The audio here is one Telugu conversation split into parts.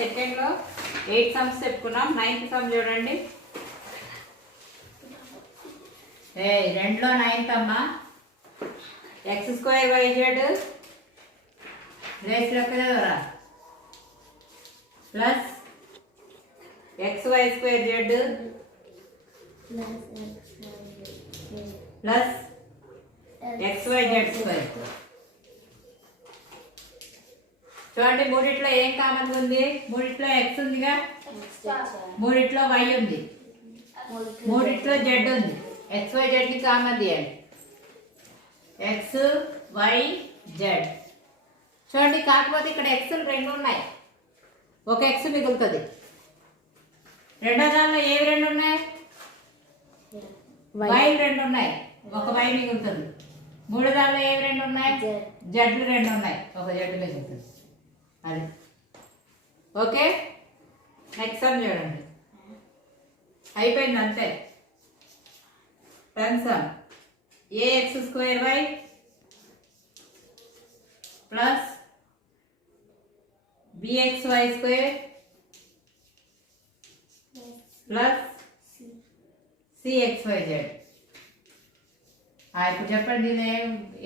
సెకండ్లో 8 సమ్స్ చెప్పుకున్నాం. 9th సమ్ చూడండి. 2లో 9th అమ్మా. x² yz రేసురా plus xy² plus xyz². చూడండి, మూడిట్లో ఏం కామన్ ఉంది? మూడిట్లో x ఉందిగా, మూడిట్లో y ఉంది, మూడిట్లో z ఉంది. xyz ని కామన్ తీయండి. x y z. చూడండి, కాకపోతే ఇక్కడ x రెండు ఉన్నాయి, ఒక x మిగులుతుంది. రెండో దానిలో ఏవి రెండు ఉన్నాయి? y రెండు ఉన్నాయి, ఒక y మిగులుతుంది. మూడో దానిలో ఏవి రెండు ఉన్నాయి? జడ్లు రెండు ఉన్నాయి, ఒక జడ్డు మిగులుతుంది. అది ఓకే. నెక్స్ట్ సమ్ చూడండి, అయిపోయింది అంతే. 10th some ax² plus bxy² plus cxyz. ఇప్పుడు చెప్పండి, దీనిలో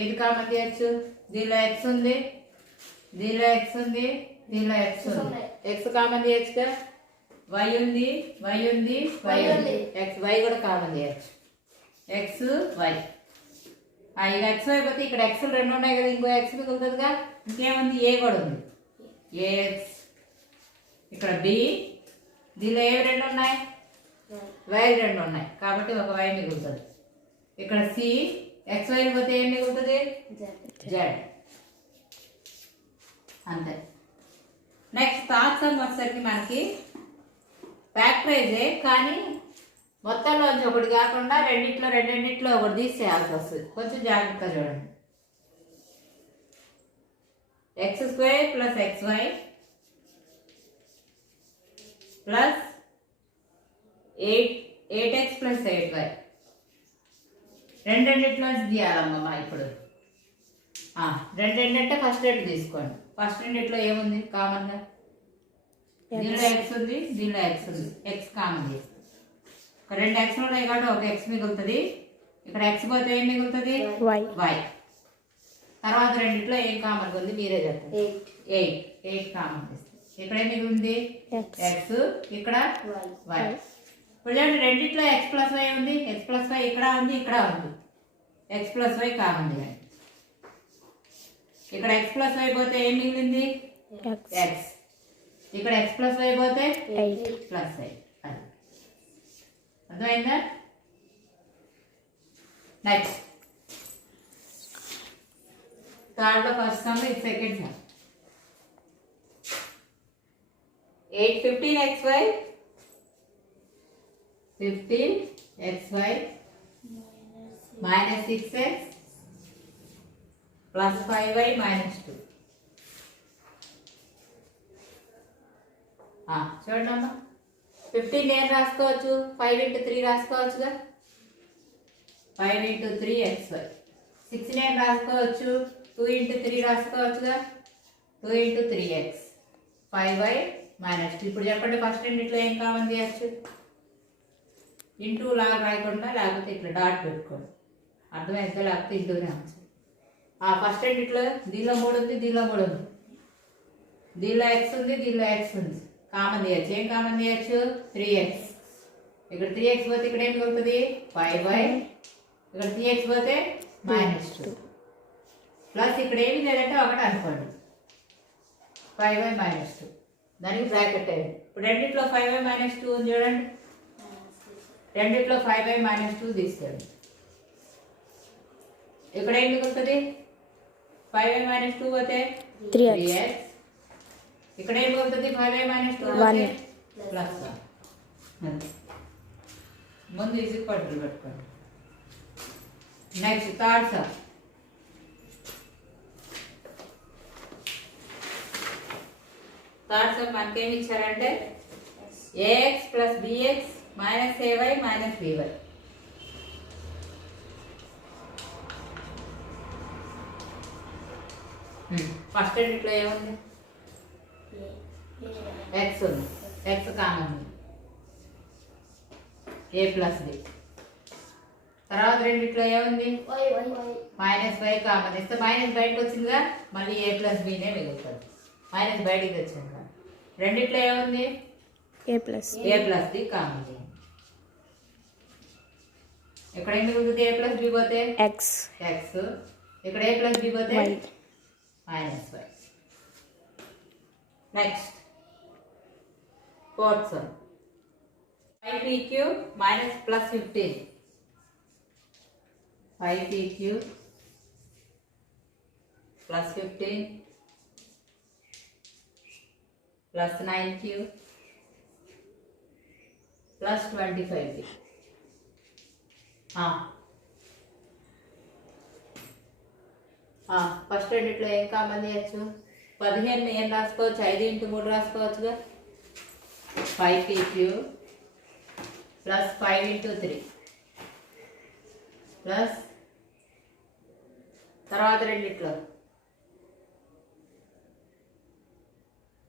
ఏది కామన్ తీయచ్చు? దీనిలో x ఉంది, దీనిలో x ఉంది, దీనిలో x ఉంది. x కామన్ తీయచ్చుగా. y ఉంది, y ఉంది, y ఉంది. y కూడా కామన్ తీయచ్చు. x y. ఇక x అయిపోతే ఇక్కడ x రెండు ఉన్నాయి కదా, ఇంకో x మిగులుతుందిగా. ఇంకేముంది? a కూడా ఉంది, ax. ఇక్కడ b, దీనిలో ఏవి రెండు ఉన్నాయి? y రెండు ఉన్నాయి, కాబట్టి ఒక y మిగులుతుంది. ఇక్కడ c, x y పోతే ఏం మిగులుతుంది? z. అంతే. నెక్స్ట్ థర్డ్ సమ్ వచ్చేసరికి మనకి ఫ్యాక్టరైజే, కానీ మొత్తంలోంచి ఒకటి కాకుండా రెండింటిలో ఒకటి తీసేయాల్సి వస్తుంది. కొంచెం జాగ్రత్తగా చూడండి. x² plus xy plus 8x plus 8y. రెండింటిలోంచి తీయాలమ్మా. ఇప్పుడు రెండంటే ఫస్ట్ రెండు తీసుకోండి. ఫస్ట్ రెండిట్లో ఏముంది కామన్గా? దీనిలో x ఉంది, దీనిలో x ఉంది. x కామన్ చేస్తుంది. ఒక రెండు x ఉన్నాయి కాబట్టి ఒక x మిగులుతుంది. ఇక్కడ x పోతే ఏం మిగులుతుంది? y. తర్వాత రెండిట్లో ఏం కామన్ ఉంది మీరే చెప్పండి. 8 కామన్ చేస్తుంది. ఇక్కడ ఏం మిగులుంది? x. ఇక్కడ y. ఇప్పుడు చూడండి, రెండిట్లో x ప్లస్ y ఉంది, x ప్లస్ y ఇక్కడ ఉంది, ఇక్కడ ఉంది. x ప్లస్ y కామన్ చేయండి. ఇక్కడ x ప్లస్ y పోతే ఏం మిగిలింది? x. ఇక్కడ x ప్లస్ y పోతే 8 ప్లస్ 8. అది అర్థమైందా? నెక్స్ట్ థర్డ్లో ఫస్ట్ సమ్, ఇది second some. 15xy 15xy minus 6x plus 5y minus 2. చూడండి అమ్మా, 15 ఏం రాసుకోవచ్చు? 5 into 3 రాసుకోవచ్చుగా. 5 into 3xy. 6 ఏం రాసుకోవచ్చు? 2 into 3 రాసుకోవచ్చుగా. 2 into 3x. 5y minus 2. ఇప్పుడు చెప్పండి, ఫస్ట్ రెండిట్లో ఏం కామన్ తీయచ్చు? ఇంటూ లాగా రాయకుండా, లేకపోతే ఇట్లా డాట్ పెట్టుకోండి. అర్థమైతే, లేకపోతే ఇంటూనే ఆన్సర్. ఫస్ట్ రెండిట్లో దీనిలో 3 ఉంది, దీనిలో 3 ఉంది. దీనిలో x ఉంది, దీనిలో x ఉంది. కామన్ తీయచ్చు. ఏం కామన్ తీయచ్చు? 3x. ఇక్కడ 3x పోతే ఇక్కడ ఏం మిగులుతుంది? 5y. ఇక్కడ 3x పోతే -2 ప్లస్ ఇక్కడ ఏమి లేదంటే ఒకటి అనుకోండి, 5y -2. దానికి బ్రాకెట్ అయ్యింది. ఇప్పుడు రెండిట్లో 5y -2 ఉంది చూడండి. రెండిట్లో 5y -2 తీసుకోండి. ఇక్కడ ఏం మిగులుతుంది? 5y -2 పోతే 3x. ఇక్కడ ఏం మిగులుతుంది? 5y -2 పోతే +1. ముందు ఈజీ పట్టులు పెట్టుకోండి. Next third sum. Third sum మనకేమి ఇచ్చారంటే ax plus bx minus ay minus by. First రెండిట్లో ఏముంది? ఎక్స్ ఉంది, ఎక్స్ కామన్ ఏ ప్లస్ బి. తర్వాత రెండిట్లో ఏముంది మైనస్ వై కామన్ ఇస్తే మైనస్ బయటకు వచ్చిందిగా, మళ్ళీ ఏ ప్లస్ బీనే మిగులుతుంది. మైనస్ బయటికి తెచ్చాను కదా. రెండిట్లో ఏముంది ఏ ప్లస్ బి కామన్. ఇక్కడ ఏం మిగులుతుంది ఏ ప్లస్ బి పోతే ఎక్స్, ఇక్కడ ఏ ప్లస్ బి పోతే minus Y. Next fourth sum 5pq minus plus 15. 5pq plus 15 plus 9q plus 25p. First రెండిట్లో ఏం కామన్ చేయొచ్చు? 15 ఏం రాసుకోవచ్చు? 5 × 3 రాసుకోవచ్చుగా. 5pq plus 5 × 3 ప్లస్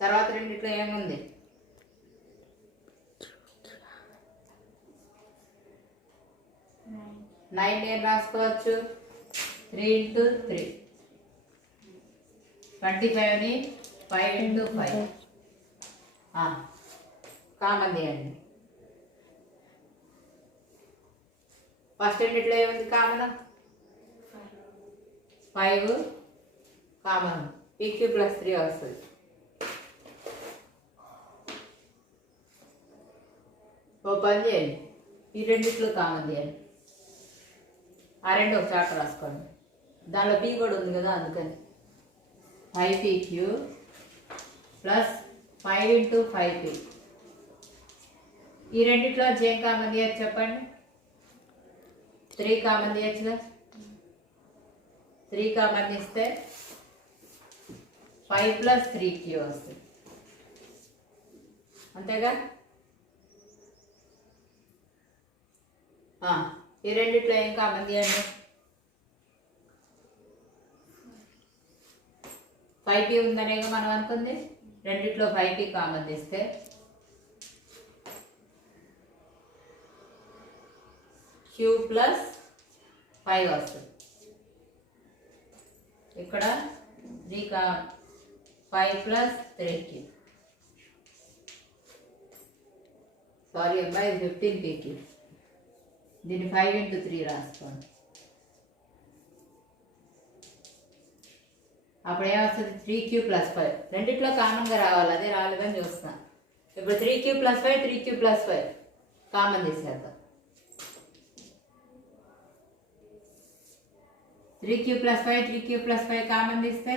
తర్వాత రెండిట్లో ఏముంది? 9 ఏం రాసుకోవచ్చు? 3 × 3 25ని 5 × 5 కామన్ తీయండి. ఫస్ట్ రెండిట్లో ఏముంది కామన్? 5 కామన్, pq + 3 వస్తుంది. ఓ పని చేయండి, ఈ రెండిట్లో కామన్ చేయండి. ఆ రెండు ఒక చాట రాసుకోండి, దానిలో పీ కూడా ఉంది కదా అందుకని. 5pq plus 5 × 5p. ఈ రెండిట్లో ఏం కామన్ తీయచ్చు చెప్పండి? 3 కామన్ తీయచ్చుగా. 3 కామన్ తీస్తే 5 + 3q వస్తుంది, అంతేగా. ఈ రెండిట్లో ఏం కామన్ తీయండి? 5p ఉందనేగా మనం అనుకుంది. రెండిట్లో 5p కామన్ తీస్తే q + 5 వస్తుంది. ఇక్కడ 5 + 3q. సారీ అబ్బాయి, 15pq. దీన్ని 5 × 3 రాసుకోండి. అప్పుడు ఏమొస్తుంది? 3q + 5. రెండిట్లో కామన్గా రావాలి, అదే రాలేదని చూస్తాను. ఇప్పుడు 3q + 5 3q + 5 కామన్ తీసేద్దాం. 3q + 5 3q + 5 కామన్ తీస్తే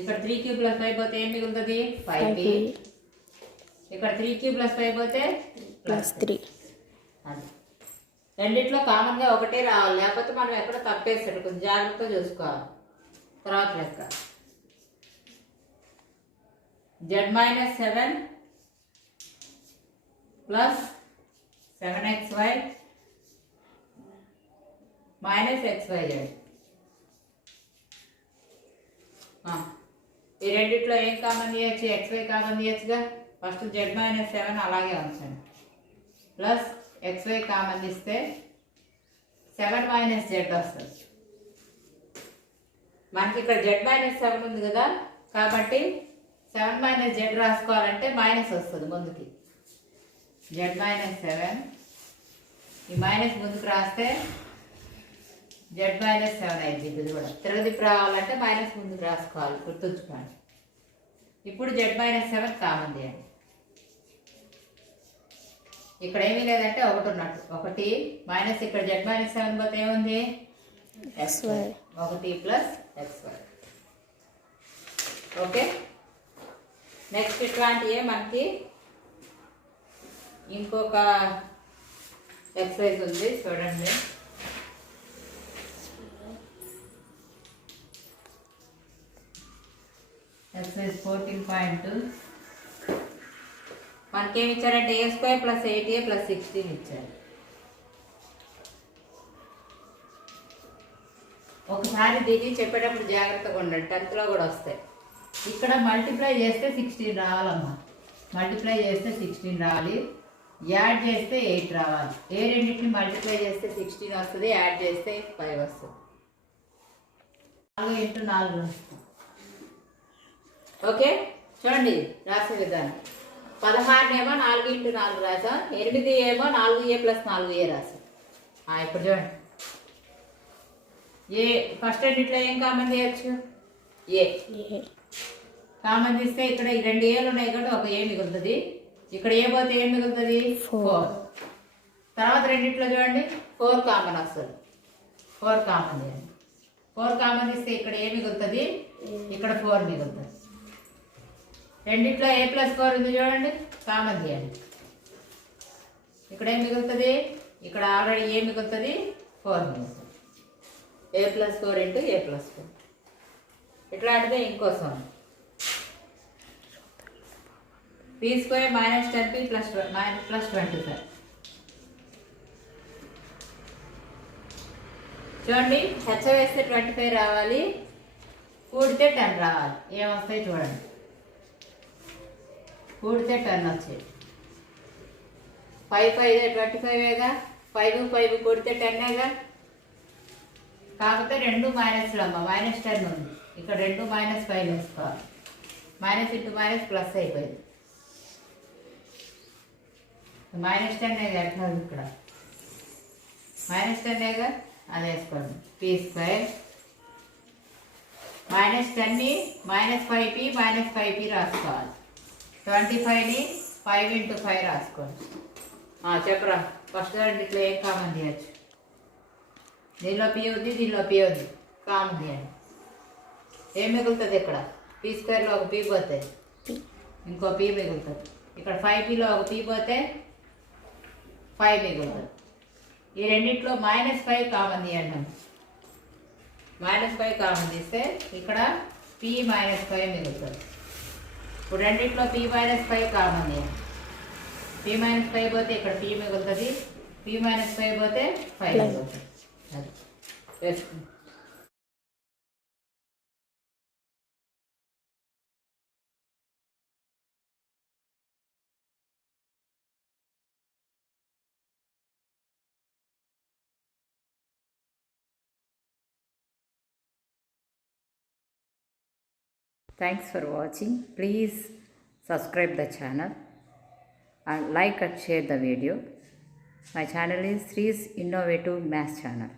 ఇక్కడ 3q + 5 పోతే ఏం మిగులుతుంది? 5p. ఇక్కడ 3q + 5 పోతే +3. అది రెండిట్లో కామన్గా ఒకటే రావాలి, లేకపోతే మనం ఎక్కడ తప్పేస్తాడు. కొంచెం జాగ్రత్తగా చూసుకోవాలి. తర్వాత లెక్క z - 7 + 7xy - xyz. ఈ రెండిట్లో ఏం కామన్ చేయొచ్చు? xy కామన్ చేయొచ్చుగా. ఫస్ట్ z - 7 అలాగే ఉంచండి, ప్లస్ xy కామన్ తీస్తే 7 - z వస్తుంది. మనకి ఇక్కడ z - 7 ఉంది కదా, కాబట్టి 7 - z రాసుకోవాలంటే మైనస్ వస్తుంది ముందుకి. z - 7 ఈ మైనస్ ముందుకు రాస్తే z - 7 అయింది. ఇది కూడా తిరగదిప్పు రావాలంటే మైనస్ ముందుకు రాసుకోవాలి, గుర్తుంచుకోండి. ఇప్పుడు z - 7 కామన్ చేయండి. ఇక్కడ ఏమీ లేదంటే ఒకటి ఉన్నట్టు, 1 మైనస్ ఇక్కడ z - 7 పోతే ఏముంది? xy. 1 + xy. ఓకే. నెక్స్ట్ ఇట్లాంటివే మనకి ఇంకొక ఎక్సర్సైజ్ ఉంది, చూడండి. ఎక్సర్సైజ్ 14.2. మనకేమి ఇచ్చారంటే a² + 8a + 16 ఇచ్చారు. ఒక ఒకసారి దీన్ని చెప్పేటప్పుడు జాగ్రత్తగా ఉండండి, 10th కూడా వస్తాయి. ఇక్కడ మల్టిప్లై చేస్తే 16 రావాలమ్మా. మల్టిప్లై చేస్తే 16 రావాలి, యాడ్ చేస్తే 8 రావాలి. ఏ రెండింటిని మల్టిప్లై చేస్తే 16 వస్తుంది, యాడ్ చేస్తే 5 వస్తుంది. 4 × 4 వస్తుంది. ఓకే, చూడండి రాసే విధానం. 16 ఏమో 4 × 4 రాసాం, 8 ఏమో 4a + 4a రాసాం. ఇప్పుడు చూడండి, ఏ ఫస్ట్ రెండిట్లో ఏం కామన్ తీయచ్చు? ఏ కామన్ తీస్తే ఇక్కడ 2 ఏలు ఉన్నాయి కాబట్టి ఒక ఏ మిగులుతుంది. ఇక్కడ ఏ పోతే ఏం మిగులుతుంది? 4. తర్వాత రెండిట్లో చూడండి 4 కామన్ వస్తుంది. 4 కామన్ తీయండి. 4 కామన్ తీస్తే ఇక్కడ ఏ మిగులుతుంది? ఇక్కడ 4 మిగులుతుంది. రెండిట్లో a + 4 ఉంది చూడండి, కామన్ తీయండి. ఇక్కడ ఏం మిగులుతుంది? ఇక్కడ ఆల్రెడీ ఏ మిగులుతుంది, 4 మిగులుతుంది. a + 4 × a + 4. ఇట్లాంటిదే ఇంకోసం p² - 10p + 25. చూడండి, హెచ్చ వేస్తే 25 రావాలి, కూడితే 10 రావాలి. ఏమొస్తాయి చూడండి, కూడితే 10 వచ్చాయి. 5 × 5 = 25గా, 5 × 5 కూడితే 10గా. కాకపోతే 2 మైనస్లు అమ్మ, -10 ఉంది. ఇక్కడ 2 - 5 వేసుకోవాలి. మైనస్ ఇంటూ మైనస్ ప్లస్ అయిపోయింది. -10 ఎట్లా ఇక్కడ -10గా, అది వేసుకోండి. p² -10ని -5p -5p రాసుకోవాలి. 25ని 5 × 5 రాసుకోండి. చెప్పరా, ఫస్ట్ రెండిట్లో ఏం కామన్ తీయచ్చు? దీనిలో p ఉంది, దీనిలో p ఉంది, కామన్ తీయండి. ఏం మిగులుతుంది? ఇక్కడ p² ఒక p పోతే ఇంకో p మిగులుతుంది. ఇక్కడ 5pలో ఒక p పోతే 5 మిగులుతుంది. ఈ రెండిట్లో -5 కామన్ తీయండి. -5 కామన్ తీస్తే ఇక్కడ p - 5 మిగులుతుంది. ఇప్పుడు రెండిట్లో p - 5 కామన్ తీయండి. p - 5 పోతే ఇక్కడ p మిగులుతుంది, p - 5 పోతే 5 మిగులుతుంది. అది వేసుకుంటాం. Thanks for watching. Please subscribe the channel and like and share the video. My channel is Sri's Innovative Maths Channel.